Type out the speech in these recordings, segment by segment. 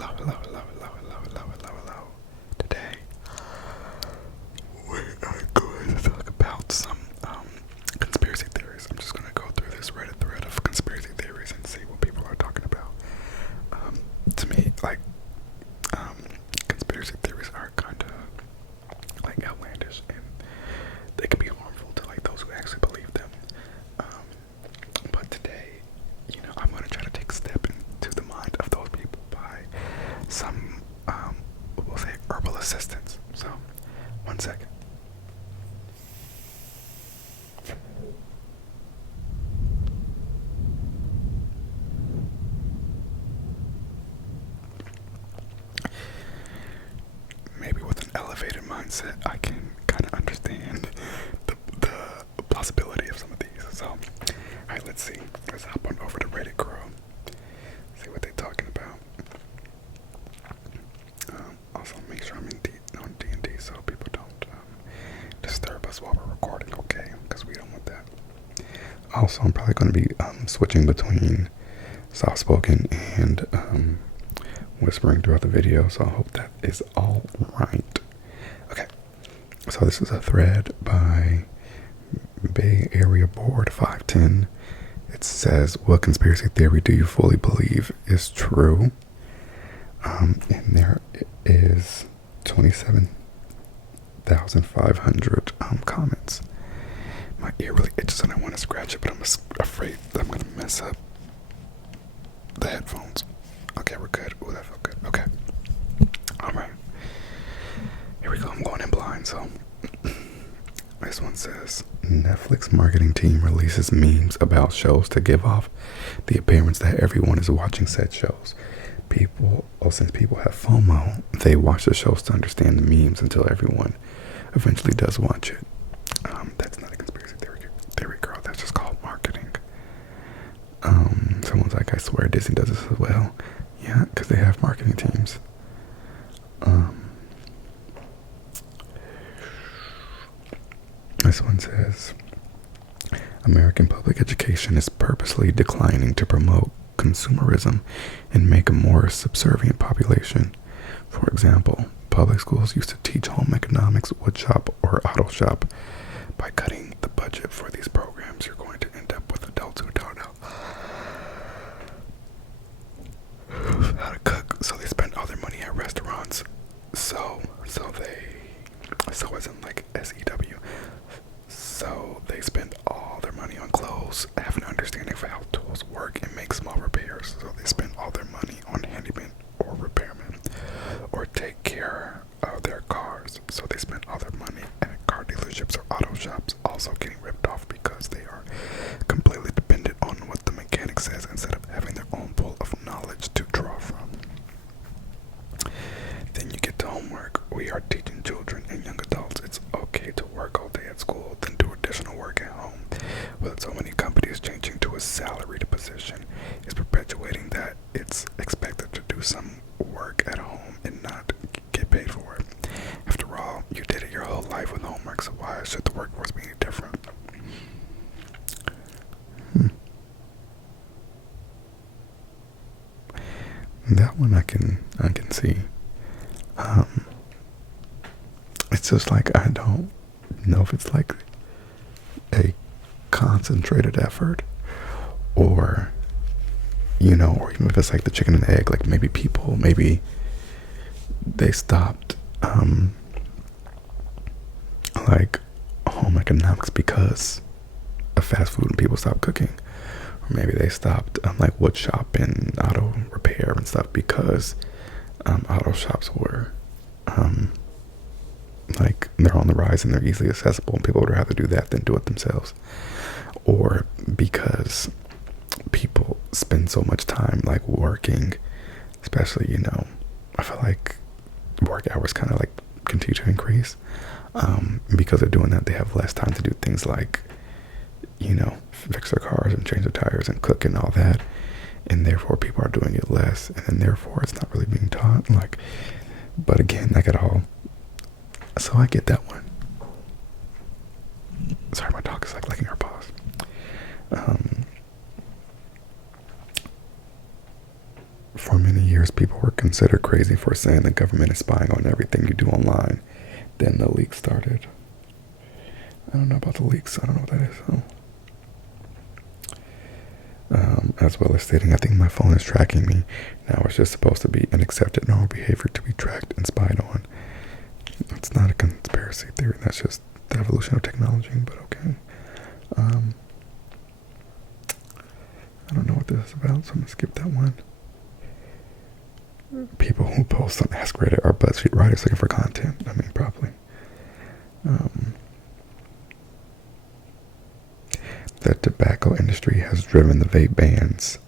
hello. Today, we are going to talk about some conspiracy theories. I'm just going to go through this Reddit thread of conspiracy theories and see what people are talking about. To me, conspiracy theories are kind of outlandish, and they can be harmful to those who actually believe them. But today, I'm going to try to take a step into the mind of those people by some, we'll say, herbal assistance. So, 1 second. Maybe with an elevated mindset, I can kind of understand the possibility of some of these. So, alright, let's see. Let's hop on over to Reddit Crow. See what they're talking about. Also, make sure I'm on D&D so people don't disturb us while we're recording, okay? Because we don't want that. Also, I'm probably going to be switching between soft-spoken and whispering throughout the video, so I hope that is all right. Okay, so this is a thread by Bay Area Board 510. It says, what conspiracy theory do you fully believe is true? And there is 27,500 comments. My ear really itches and I want to scratch it, but I'm afraid that I'm going to mess up the headphones. Okay, we're good. Ooh, that felt good. Okay. Alright. Here we go. I'm going in blind, so. This one says, Netflix marketing team releases memes about shows to give off the appearance that everyone is watching said shows. Since people have FOMO, they watch the shows to understand the memes until everyone eventually does watch it. That's not a conspiracy theory, girl. That's just called marketing. Someone's like, I swear Disney does this as well. Yeah, because they have marketing teams. This one says, American public education is purposely declining to promote consumerism and make a more subservient population. For example, public schools used to teach home economics, woodshop, or auto shop. By cutting the budget for these programs, you're going to end up with adults who don't know how to cook, so they spend all their money at restaurants. So isn't like SEW. So they spend all their money on clothes, have an understanding of how tools work, and make small repairs. So they spend all their money on handymen or repairmen, or take care of their cars. So they spend all their money at car dealerships or auto shops, also getting ripped off because they are completely dependent on what the mechanic says instead of having their own pool of knowledge to draw from. Then you get to homework. We are teaching children and young adults it's okay to work all day at school, then do additional work at home. With so many companies changing to a salaried position, it's perpetuating that it's expected to do some work at home and not get paid for it. After all, you did it your whole life with homework, so why should the workforce be any different? That one I can see. It's just like, I don't know if it's like a concentrated effort, or or even if it's like the chicken and egg, like maybe they stopped like home economics because of fast food and people stopped cooking. Or maybe they stopped like wood shop and auto repair and stuff because auto shops were like they're on the rise and they're easily accessible, and people would rather do that than do it themselves. Or because people spend so much time like working, especially I feel like work hours kind of like continue to increase. Because they're doing that, they have less time to do things like fix their cars and change their tires and cook and all that, and therefore people are doing it less, and then therefore it's not really being taught. But again, so I get that one. Sorry, my dog is like licking her paws. For many years, people were considered crazy for saying the government is spying on everything you do online. Then the leaks started. I don't know about the leaks. I don't know what that is. As well as stating, I think my phone is tracking me. Now it's just supposed to be an accepted normal behavior to be tracked and spied on. It's not a conspiracy theory. That's just the evolution of technology, but okay. I don't know what this is about, so I'm going to skip that one. People who post on Ask Reddit are BuzzFeed writers looking for content. I mean, probably. The tobacco industry has driven the vape bans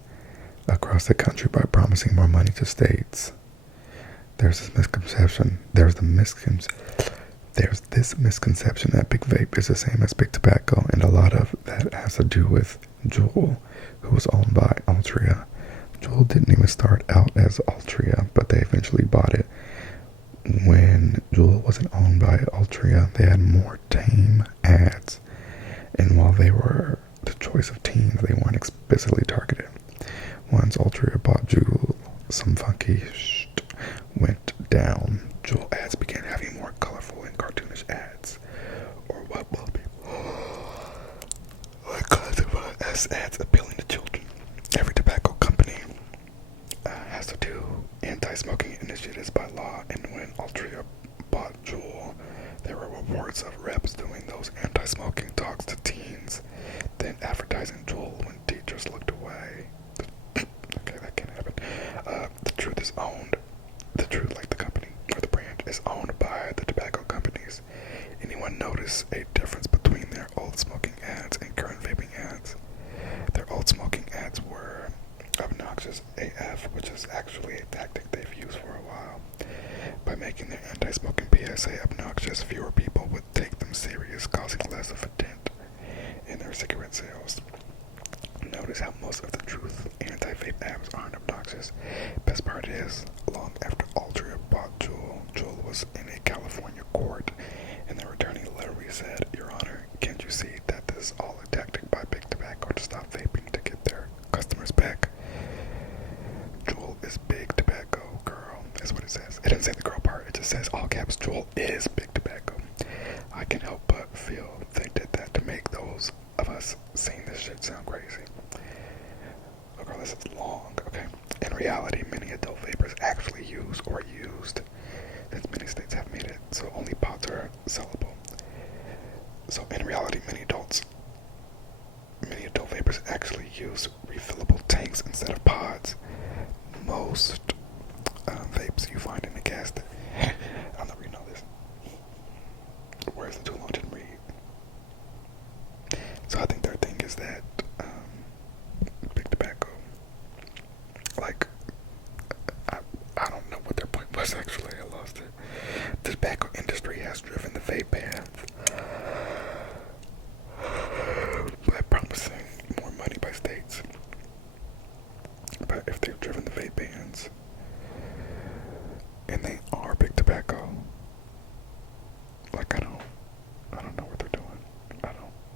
across the country by promising more money to states. There's this misconception that big vape is the same as big tobacco, and a lot of that has to do with Juul, who was owned by Altria. Juul didn't even start out as Altria, but they eventually bought it. When Juul wasn't owned by Altria, they had more tame ads, and while they were the choice of teens, they weren't explicitly targeted. Once Altria bought Juul, some funky shit went down. Juul ads began having more colorful and cartoonish ads, or what will people classify as ads appealing to children. Every tobacco company has to do anti-smoking initiatives by law, and when Altria bought Juul, there were reports of reps doing those anti-smoking talks to teens, then advertising Juul when teachers looked away. Okay, that can't happen. The truth, like the company or the brand, is owned by the tobacco companies. Anyone notice a difference between their old smoking ads and current vaping ads? Their old smoking ads were obnoxious AF, which is actually a tactic they've used for a while. By making their anti-smoking PSA obnoxious, fewer people would take them serious, causing less of a dent in their cigarette sales. Notice how most of the truth anti-vape ads aren't obnoxious. Best part is, long after Altria bought Juul, Juul was in a California court, and the returning literally said, "Your Honor, can't you see that this is all a tactic by big tobacco to stop vaping to get their customers back?" Juul is big tobacco, girl. That's what it says. It doesn't say the girl part. It just says all caps, Juul is big tobacco. I can help but feel they did that to make those of us seeing this shit sound crazy. Oh girl, this is long. Okay. In reality, many adult vapors actually use or used, since many states have made it so only pods are sellable. So in reality, many adult vapors actually use refillable tanks instead of pods. Most vapes you find in the gas station. I'm not reading all this. Where's the too long to read? So I think their thing is that big tobacco, like, I don't know what their point was actually. I lost it. The tobacco industry has driven the vape ban by promising more money by states. But if they've driven the vape bans and they are big tobacco, like I don't know what they're doing.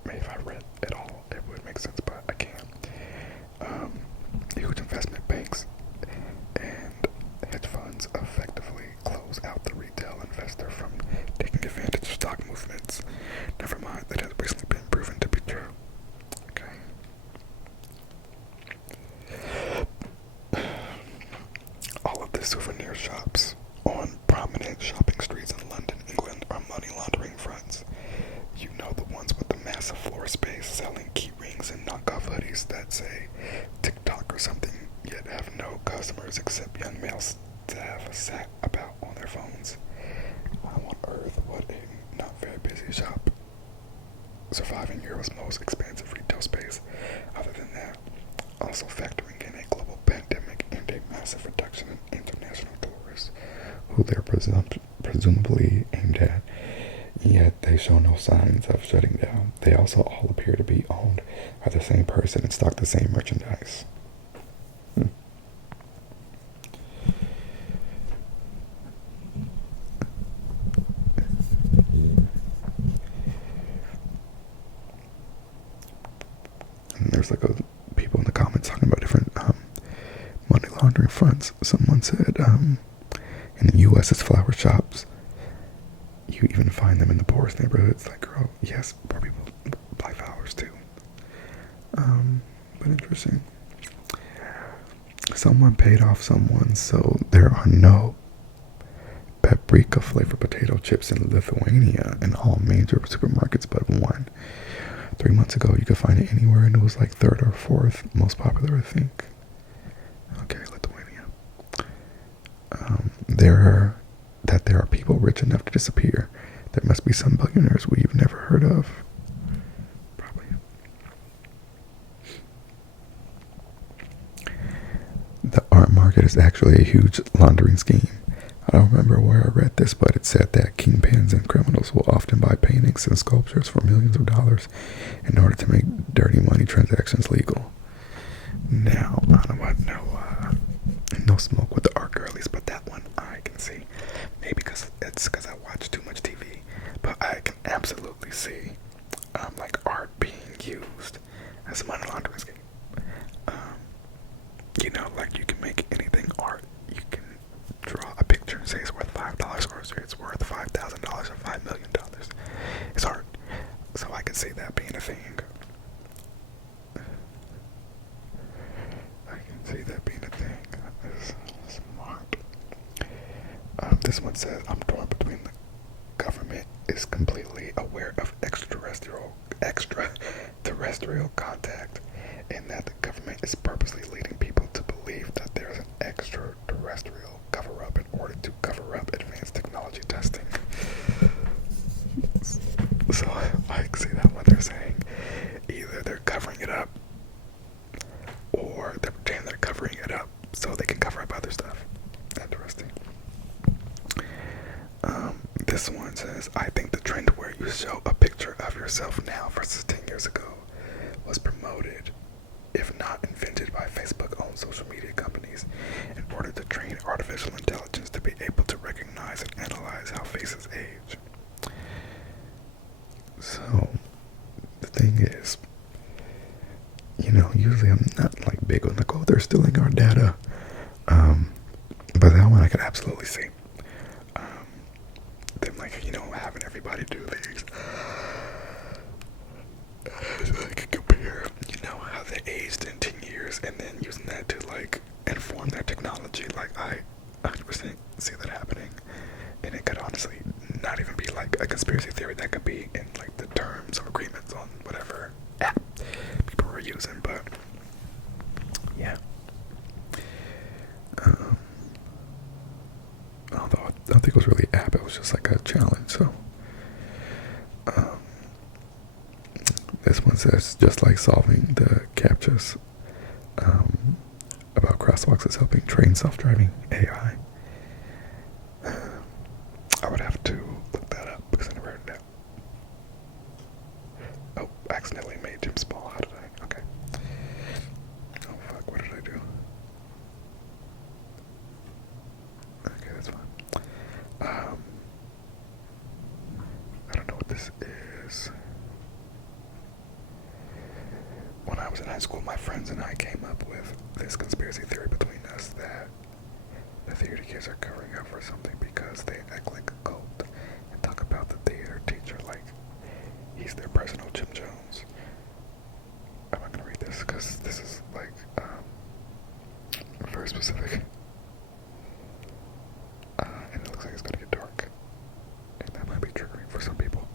Maybe if I read it all, it would make sense, but I can't. Huge investment banks and hedge funds effectively close out the retail investor from taking advantage of stock movements. Never mind, that has recently been proven to be true. Okay. All of the souvenir shops on prominent shopping streets in London, England, are money laundering fronts. You know, the ones with the massive floor space selling key rings and knockoff hoodies that say TikTok or something, yet have no customers except young male staff sat about on their phones. How on earth would a not very busy shop survive in Europe's most expansive retail space? Other than that, also factoring in a global pandemic and a massive reduction in international tourists, who they're presumably aimed at. Yet they show no signs of shutting down. They also all appear to be owned by the same person and stock the same merchandise. And there's like people in the comments talking about different money laundering fronts. Someone said in the U.S. it's flower shops. You even find them in the poorest neighborhoods. Like, girl, yes, poor people buy flowers too. But interesting. Someone paid off someone, so there are no paprika flavored potato chips in Lithuania in all major supermarkets but one. 3 months ago, you could find it anywhere, and it was like third or fourth most popular, I think. Okay, Lithuania. There are people rich enough to disappear. There must be some billionaires we've never heard of. Probably. The art market is actually a huge laundering scheme. I don't remember where I read this, but it said that kingpins and criminals will often buy paintings and sculptures for millions of dollars in order to make dirty money transactions legal. Now, I don't know no smoke with the art girlies, but that one I can see. Maybe because I watch too much TV, but I can absolutely see like art being used as a money laundering scheme. Like you can make anything art. You can draw a picture and say it's worth $5 or it's worth $5,000 or $5 million. It's art. So I can see that being a thing. This one says, I'm torn between the government is completely aware of extraterrestrial contact and that the government is purposely leading people to believe that there's an extraterrestrial cover-up in order to cover up advanced technology testing. So I can see that one. They're saying either they're covering it up or they're pretending they're covering it up so they can cover up other stuff. Interesting. This one says, I think the trend where you show a picture of yourself now versus 10 years ago was promoted, if not invented, by Facebook-owned social media companies in order to train artificial intelligence to be able to recognize and analyze how faces age. So, the thing is, usually I'm not like big on like, oh, they're stealing our data. But that one I could absolutely see. Them having everybody do these. So I could compare, how they aged in 10 years and then using that to like inform their technology. Like I 100% see that happening. And it could honestly not even be like a conspiracy theory. That could be in like the terms or agreements on whatever app people are using. But yeah. Although I don't think it was really an app, it was just like a challenge. So this one says, just like solving the CAPTCHAs about crosswalks is helping train self-driving AI. I would have to look that up because I never heard that. Oh, I accidentally made Jim small. How did I? Okay. Oh fuck, what did I do? Okay, that's fine. I don't know what this is. When I was in high school, my friends and I came up with this conspiracy theory between us that the theater kids are covering up for something because they act like a cult and talk about the theater teacher like he's their personal Jim Jones. I'm not gonna read this because this is like very specific. And it looks like it's gonna get dark. And that might be triggering for some people.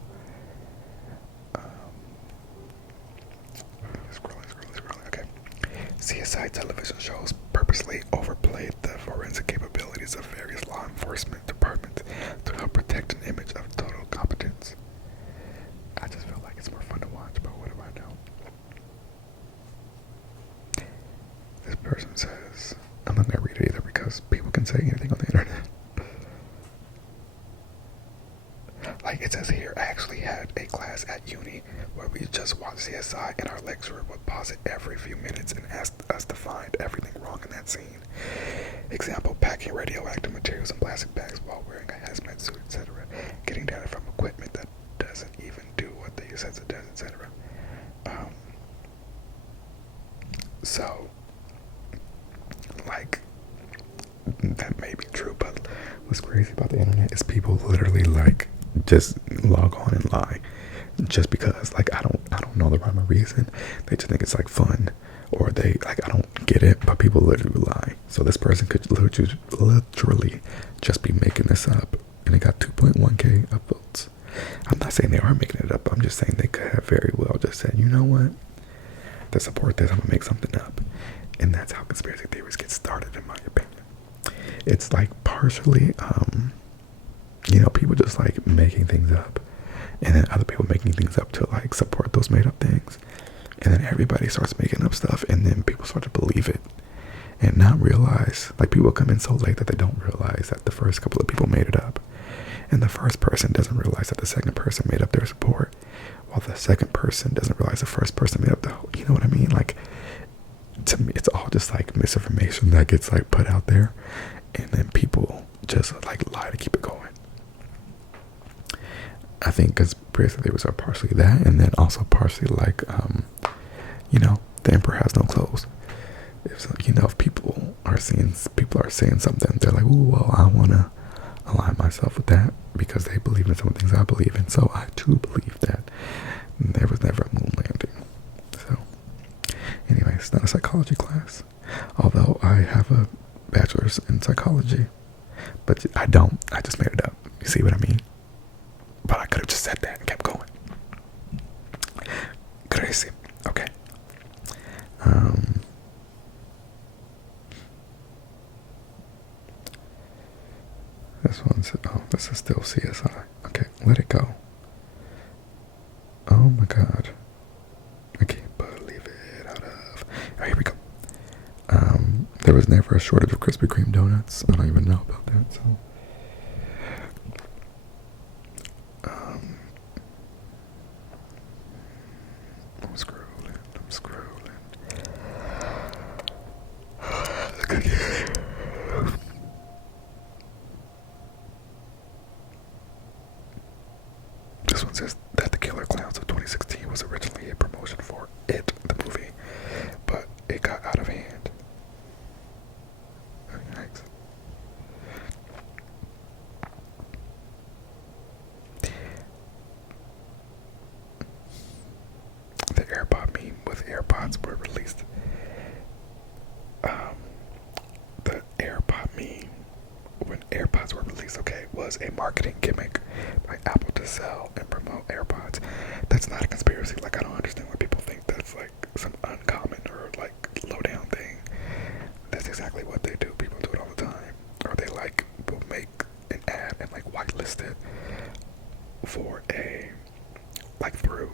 Scrolling. Okay. CSI television shows purposely overplayed the forensic capabilities of various law enforcement departments to help protect an image of total competence. I just feel like it's more fun to watch, but what do I know? This person says, I'm not gonna read it either because people can say anything on the internet. Like it says here, I actually had a class at uni where we just watched CSI and our lecturer would pause it every few minutes and ask us to find everything wrong in that scene. Example, packing radioactive materials in plastic bags while wearing a hazmat suit, etc. Getting data from equipment that doesn't even do what they says it does, etc. So, like, that may be true, but what's crazy about the internet is people literally like just log on and lie just because, like, I don't know the rhyme or reason. They just think it's like fun, or they like, I don't get it, but people literally lie. So this person could literally just be making this up, and it got 2.1k upvotes. I'm not saying they are making it up. I'm just saying they could have very well just said, you know what, to support this, I'm gonna make something up. And that's how conspiracy theories get started, in my opinion. It's like partially, people just like making things up, and then other people making things up to like support those made up things. And then everybody starts making up stuff, and then people start to believe it and not realize, like, people come in so late that they don't realize that the first couple of people made it up. And the first person doesn't realize that the second person made up their support, while the second person doesn't realize the first person made up the whole, you know what I mean? Like, to me, it's all just like misinformation that gets like put out there, and then people just like lie to keep it going. I think conspiracy theories are partially that, and then also partially like, the emperor has no clothes. If people are saying something, they're like, ooh, well, I want to align myself with that because they believe in some of the things I believe in. So I too believe that there was never a moon landing. So anyway, it's not a psychology class, although I have a bachelor's in psychology, but I don't. I just made it up. You see what I mean? But I could have just said that and kept going. Crazy. Okay. This is still CSI. Okay, let it go. Oh my god. I can't believe it. Out of. Oh, here we go. There was never a shortage of Krispy Kreme donuts. I don't even know about that, so. I'm scrolling. This one says that The Killer Clowns of 2016 was originally a promotion for It, the movie, but it got out of hand. Yikes. The AirPod meme with AirPods were released. The AirPod meme when AirPods were released, was a marketing gimmick by Apple to sell and promote AirPods. That's not a conspiracy. Like, I don't understand why people think that's like some uncommon or like low down thing. That's exactly what they do. People do it all the time. Or they like will make an ad and like whitelist it for through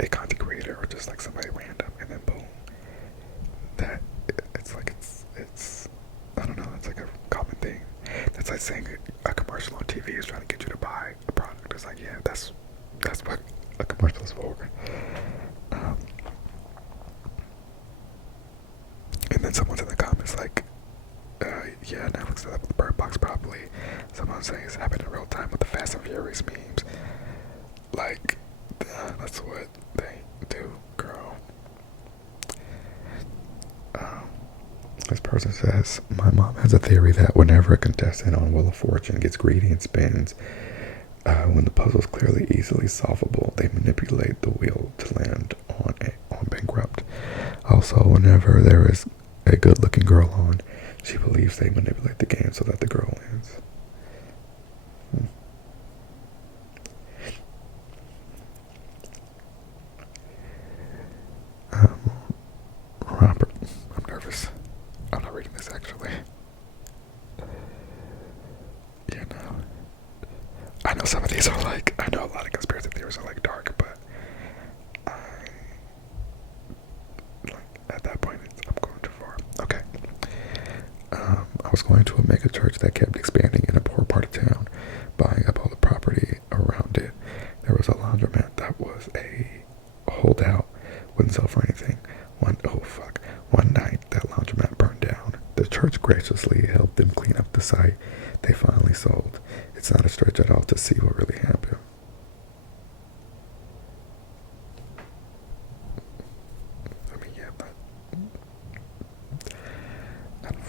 a content creator or just like somebody random, and then boom. It's I don't know, it's like a common thing. That's like saying a commercial on TV is trying to get you to buy a product. It's like, yeah, that's what a commercial is for. And then someone's in the comments like, yeah, Netflix set up with the Bird Box properly. Someone's saying it's happening in real time with the Fast and Furious memes. Like, that's what they do, girl. This person says, my mom has a theory that whenever a contestant on Wheel of Fortune gets greedy and spins, when the puzzle is clearly easily solvable, they manipulate the wheel to land on bankrupt. Also, whenever there is a good-looking girl on, she believes they manipulate the game so that the girl wins. Robert, I'm nervous. I'm not reading this actually. I know some of these are like, I know a lot of conspiracy theories are like dark, but at that point, I'm going too far. Okay. I was going to a mega church that kept expanding in a poor part of town, buying up all the property around it. There was a laundromat that was a holdout, wouldn't sell for anything. One night, that laundromat burned down. The church graciously helped them clean up the site. They finally sold. It's not a stretch at all to see what really happened. I mean, yeah, but I don't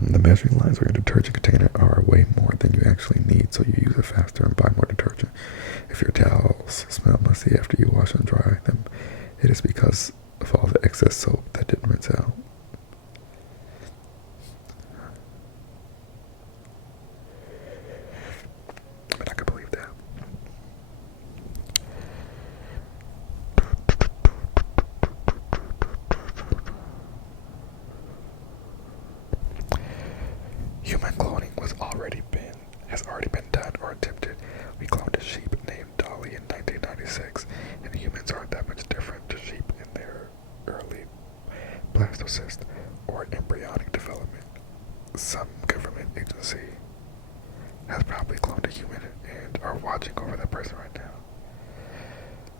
The measuring lines on your detergent container are way more than you actually need, so you use it faster and buy more detergent. If your towels smell musty after you wash and dry them, it is because of all the excess soap that didn't rinse out. I mean, I can believe that. Human cloning has already been done or attempted. We cloned a sheep named Dolly in 1996, and humans aren't that much different to sheep in their early blastocyst or embryonic development. Some government agency has probably cloned a human and are watching over that person right now.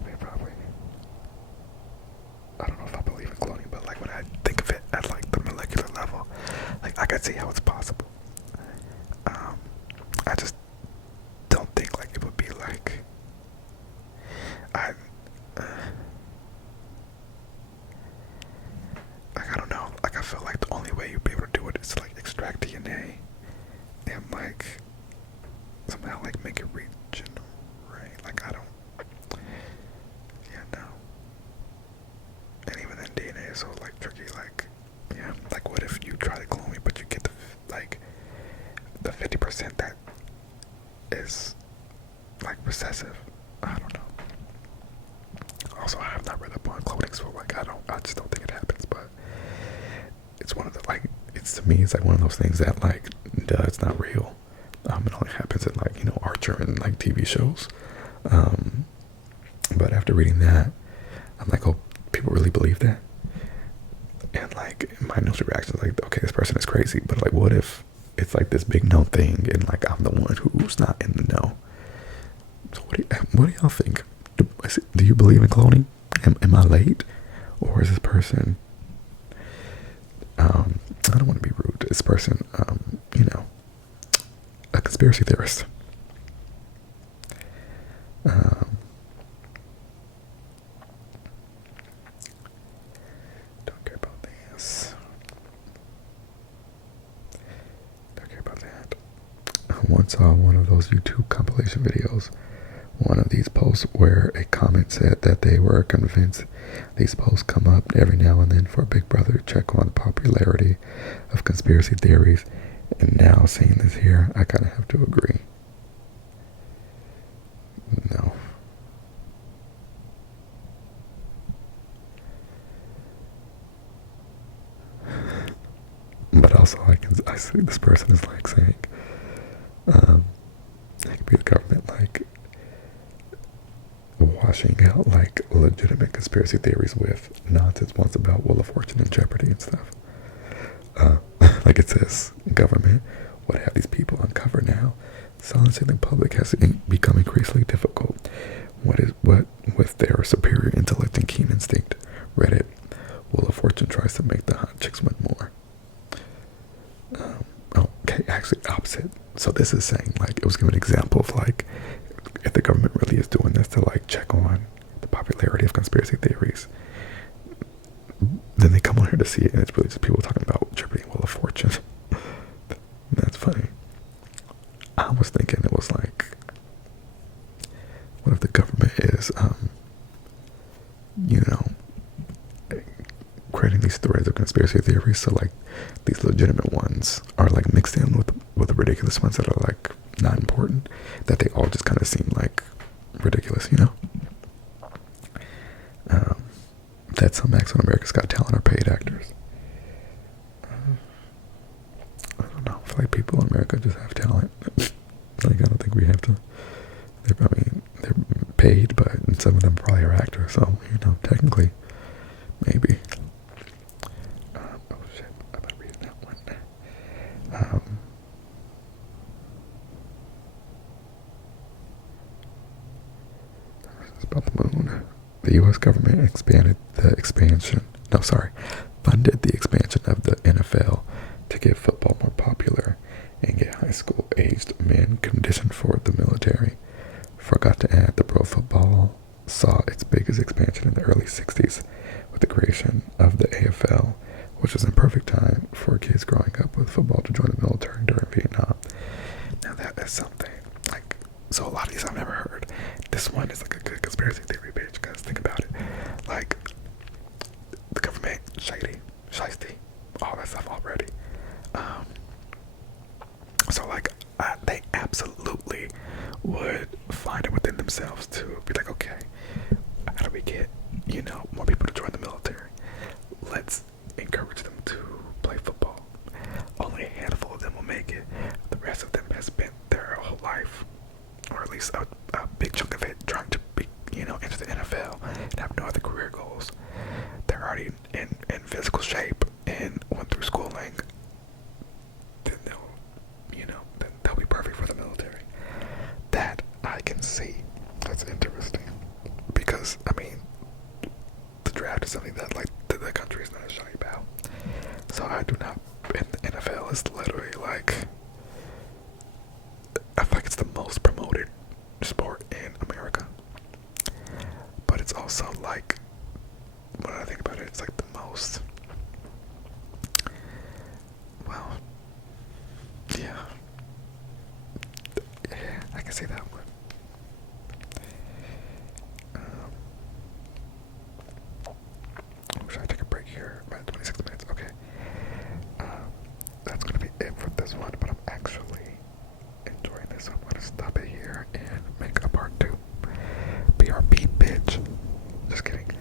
They probably. I don't know if I believe in cloning, but like when I think of it at like the molecular level, like I can see how it's possible. I just don't think like it would be like I don't know. Like I feel like the only way you'd be able to do it is to like extract DNA and like somehow like make it regenerate. Like I don't. Yeah, no. And even then, DNA is so like tricky. Like, yeah, like what if you try to clone me, but you get the 50% that is like recessive? I don't know. Also, I have not read up on cloning, so like I just don't think it happens. But it's one of the like, it's to me, it's like one of those things that like, duh, it's not real. It only happens in like, you know, Archer and like TV shows. But after reading that, I'm like, oh, people really believe that? And like my initial reaction is like, okay, this person is crazy. But like, what if it's like this big known thing and like I'm the one who's not in the know? So what do y'all think? Do you believe in cloning? Am I late? Or is this person, I don't want to be rude, this person, you know, a conspiracy theorist? Don't care about this. Don't care about that. I once saw one of those YouTube compilation videos, one of these posts where a comment said that they were convinced these posts come up every now and then for Big Brother to check on the popularity of conspiracy theories. And now seeing this here, I kind of have to agree. No. But also I see this person is like saying, it could be the government like washing out like legitimate conspiracy theories with nonsense ones about Wheel of Fortune and Jeopardy and stuff. Like it says, government would have these people uncover now. Silencing the public has become increasingly difficult. What with their superior intellect and keen instinct? Reddit, Wheel of Fortune tries to make the hot chicks win more. Okay, actually opposite. So this is saying like, it was giving an example of like, if the government really is doing this to like check on the popularity of conspiracy theories, then they come on here to see it and it's really just people talking about Jeopardy and Wheel of Fortune. That's funny. I was thinking it was like, what if the government is, you know, creating these threads of conspiracy theories, so like these legitimate ones are like mixed in with the ridiculous ones that are like not important, that they all just kind of seem like ridiculous, you know? That some acts on America's Got Talent are paid actors. I don't know. I feel like people in America just have talent. Like I don't think we have to. They're paid, but some of them probably are actors. So you know, technically, maybe. Oh shit! I'm not reading that one. It's about the moon. The U.S. government funded the expansion of the NFL to get football more popular and get high school aged men conditioned for the military. Forgot to add, the pro football saw its biggest expansion in the early 60s with the creation of the AFL, which is in perfect time for kids growing up with football to join the military during Vietnam. Now that is something like, so a lot of these I've never heard. This one is like a good conspiracy theory page, because think about it. Like, the government, shady, shiesty, all that stuff already. So like, they absolutely would find it within themselves to be like, okay, how do we get, more people to join the military? Let's encourage them to play football. Only a handful of them will make it. The rest of them has spent their whole life, or at least a big chunk of it, trying to be, enter the NFL and have no other career goals. They're already in physical shape and went through schooling. Then they'll be perfect for the military. That I can see. That's interesting, because the draft is something that the country is not shy about. So I do not. And the NFL is literally like, I feel like it's the most promoted sport in America. But it's also like, when I think about it, it's like the most, well, yeah, I can see that one. Should I take a break here? About 26 minutes, okay. That's gonna be it for this one, but I'm actually enjoying this, so I'm gonna stop it here and make a part 2. BRB, bitch. Just kidding.